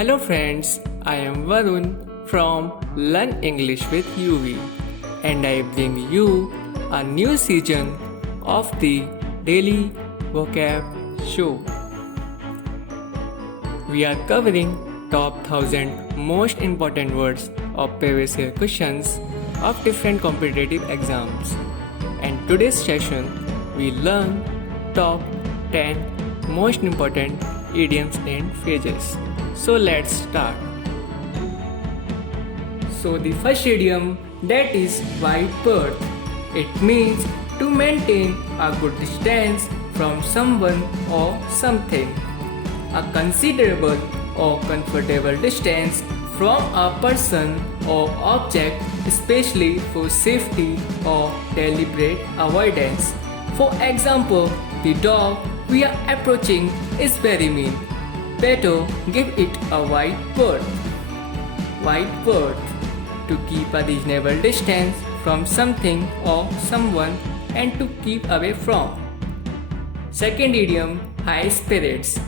Hello friends, I am Varun from Learn English with UV and I bring you a new season of the Daily Vocab Show. We are covering top 1000 most important words of previous year questions of different competitive exams. And today's session we learn top 10 most important idioms and phrases. So let's start. So the first idiom, that is wide berth. It means to maintain a good distance from someone or something. A considerable or comfortable distance from a person or object, especially for safety or deliberate avoidance. For example, the dog we are approaching is very mean. Better give it a wide berth. Wide berth, to keep a reasonable distance from something or someone and to keep away from. Second idiom, high spirits.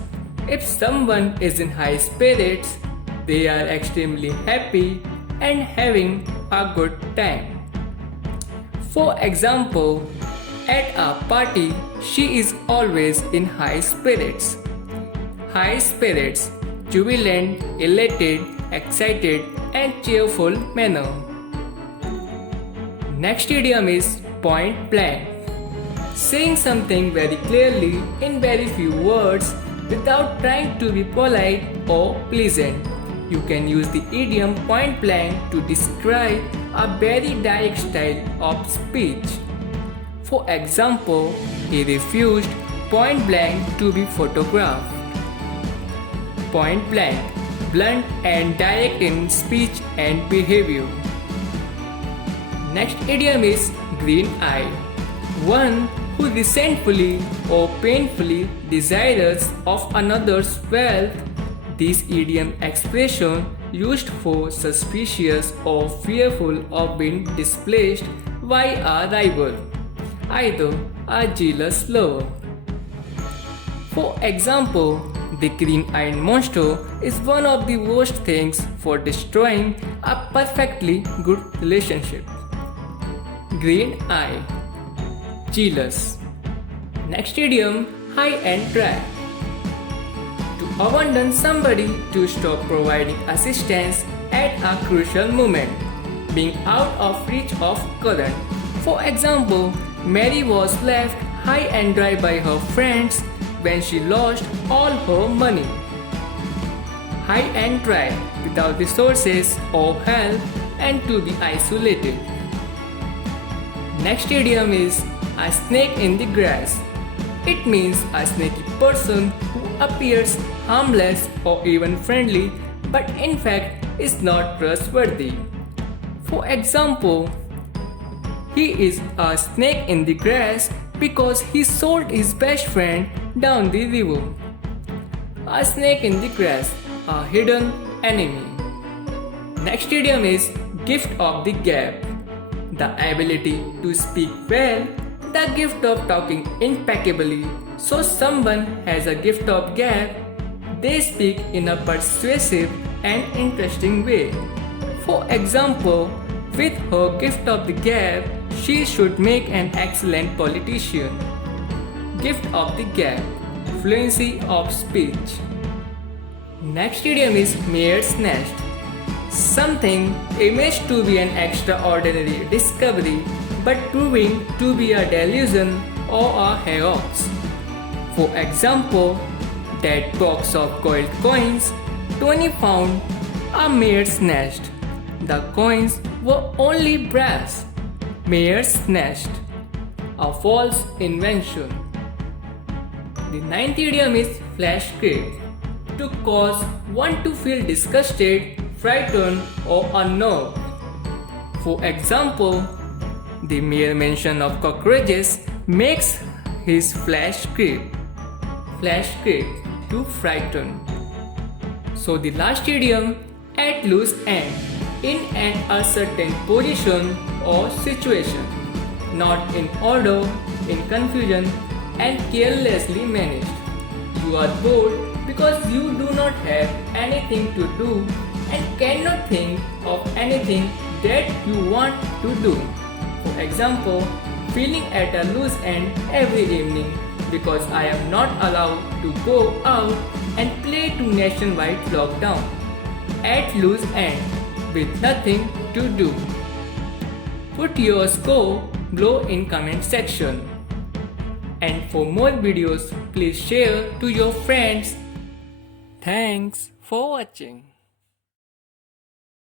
If someone is in high spirits, they are extremely happy and having a good time. For example, at a party, she is always in high spirits. High spirits, jubilant, elated, excited and cheerful manner. Next idiom is point blank. Saying something very clearly in very few words without trying to be polite or pleasant. You can use the idiom point blank to describe a very direct style of speech. For example, he refused point blank to be photographed. Point blank, blunt and direct in speech and behavior. Next idiom is green eye. One who resentfully or painfully desirous of another's wealth. This idiom expression used for suspicious or fearful of being displaced by a rival, either a jealous lover. For example, the green-eyed monster is one of the worst things for destroying a perfectly good relationship. Green eye, jealous. Next idiom, high and dry. To abandon somebody to stop providing assistance at a crucial moment, being out of reach of current. For example, Mary was left high and dry by her friends when she lost all her money. High and dry, without resources or help and to be isolated. Next idiom is a snake in the grass. It means a snaky person who appears harmless or even friendly but in fact is not trustworthy. For example, he is a snake in the grass because he sold his best friend down the river. A snake in the grass, a hidden enemy. Next idiom is gift of the gab. The ability to speak well, the gift of talking impeccably. So someone has a gift of gab, they speak in a persuasive and interesting way. For example, with her gift of the gab, she should make an excellent politician. Gift of the gab, fluency of speech. Next idiom is mare's nest. Something imaged to be an extraordinary discovery but proving to be a delusion or a hoax. For example, that box of gold coins, Tony found a mare's nest. The coins were only brass. Mare's nest, a false invention. The ninth idiom is flash crit. To cause one to feel disgusted, frightened or unnerved. For example, the mere mention of cockroaches makes his flash crit. Flash crit, to frighten. So the last idiom, at loose end. In an uncertain position or situation, not in order, in confusion and carelessly managed. You are bored because you do not have anything to do and cannot think of anything that you want to do. For example, feeling at a loose end every evening because I am not allowed to go out and play to nationwide lockdown. At loose end with nothing to do. Put your score below in comment section. And for more videos, please share to your friends. Thanks for watching.